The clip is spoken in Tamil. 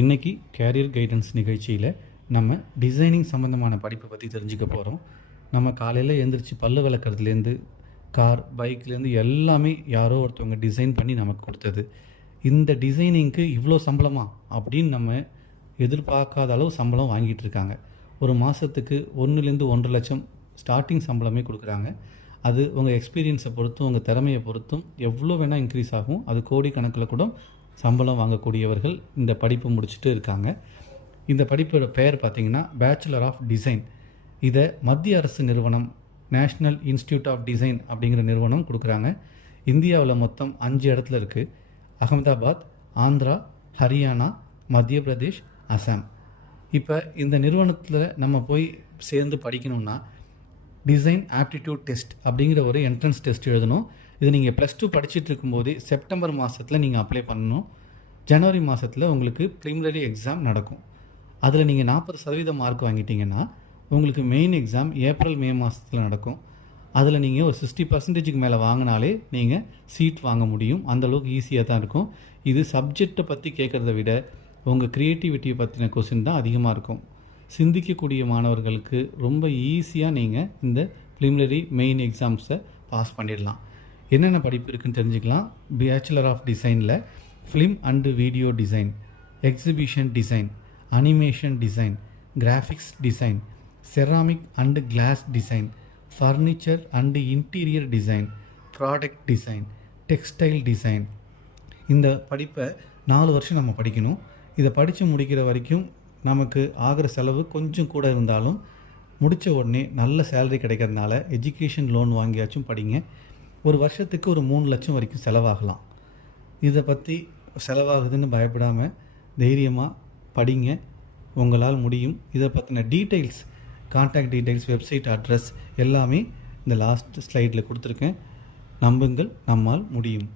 இன்றைக்கி கேரியர் கைடன்ஸ் நிகழ்ச்சியில் நம்ம டிசைனிங் சம்மந்தமான படிப்பை பற்றி தெரிஞ்சுக்க போகிறோம். நம்ம காலையில் எழுந்திரிச்சு பல்லு விளக்குறதுலேருந்து கார் பைக்லேருந்து எல்லாமே யாரோ ஒருத்தவங்க டிசைன் பண்ணி நமக்கு கொடுத்தது. இந்த டிசைனிங்க்கு இவ்வளோ சம்பளமா அப்படின்னு நம்ம எதிர்பார்க்காத அளவு சம்பளம் வாங்கிட்டு இருக்காங்க. ஒரு மாதத்துக்கு 1லேருந்து 1.5 லட்சம் ஸ்டார்டிங் சம்பளமே கொடுக்குறாங்க. அது உங்கள் எக்ஸ்பீரியன்ஸை பொறுத்தும் உங்கள் திறமையை பொறுத்தும் எவ்வளோ வேணால் இன்க்ரீஸ் ஆகும். அது கோடிக்கணக்கில் கூட சம்பளம் வாங்கக்கூடியவர்கள் இந்த படிப்பு முடிச்சுட்டு இருக்காங்க. இந்த படிப்போட பெயர் பார்த்திங்கன்னா பேச்சுலர் ஆஃப் டிசைன். இதை மத்திய அரசு நிறுவனம் நேஷ்னல் இன்ஸ்டியூட் ஆஃப் டிசைன் அப்படிங்கிற நிறுவனம் கொடுக்குறாங்க. இந்தியாவில் மொத்தம் 5 இடத்துல இருக்குது. அகமதாபாத், ஆந்திரா, ஹரியானா, மத்திய பிரதேஷ், அசாம். இப்போ இந்த நிறுவனத்தில் நம்ம போய் சேர்ந்து படிக்கணும்னா டிசைன் ஆப்டிடியூட் டெஸ்ட் அப்படிங்கிற ஒரு என்ட்ரன்ஸ் டெஸ்ட் எழுதணும். இது நீங்கள் +2 படிச்சுட்டு இருக்கும்போதே செப்டம்பர் மாதத்தில் நீங்கள் அப்ளை பண்ணணும். ஜனவரி மாதத்தில் உங்களுக்கு ப்ரிலிமினரி எக்ஸாம் நடக்கும். அதில் நீங்கள் 40% மார்க் வாங்கிட்டீங்கன்னா உங்களுக்கு மெயின் எக்ஸாம் ஏப்ரல் மே மாதத்தில் நடக்கும். அதில் நீங்கள் ஒரு 60%க்கு மேலே வாங்கினாலே நீங்கள் சீட் வாங்க முடியும். அந்தளவுக்கு ஈஸியாக தான் இருக்கும். இது சப்ஜெக்டை பற்றி கேட்குறத விட உங்கள் க்ரியேட்டிவிட்டியை பற்றின கொஸ்டின் தான் அதிகமாக இருக்கும். சிந்திக்கக்கூடிய மாணவர்களுக்கு ரொம்ப ஈஸியாக நீங்கள் இந்த ப்ரிலிமினரி மெயின் எக்ஸாம்ஸை பாஸ் பண்ணிடலாம். என்னென்ன படிப்பு இருக்குதுன்னு தெரிஞ்சுக்கலாம். பேச்சுலர் ஆஃப் டிசைனில் film and video design, exhibition design, animation design, graphics design, ceramic and glass design, furniture and interior design, product design, textile design. இந்த படிப்பை 4 வருஷம் நம்ம படிக்கணும். இதை படித்து முடிக்கிற வரைக்கும் நமக்கு ஆகிற செலவு கொஞ்சம் கூட இருந்தாலும் முடித்த உடனே நல்ல சேலரி கிடைக்கிறதுனால எஜுகேஷன் லோன் வாங்கியாச்சும் படிங்க. ஒரு வருஷத்துக்கு ஒரு 3 லட்சம் வரைக்கும் செலவாகலாம். இதை பற்றி செலவாகுதுன்னு பயப்படாமல் தைரியமாக படிங்க. உங்களால் முடியும். இதை பற்றின details, contact details, website address எல்லாமே இந்த லாஸ்ட் ஸ்லைடில் கொடுத்துருக்கேன். நம்புங்கள், நம்மால் முடியும்.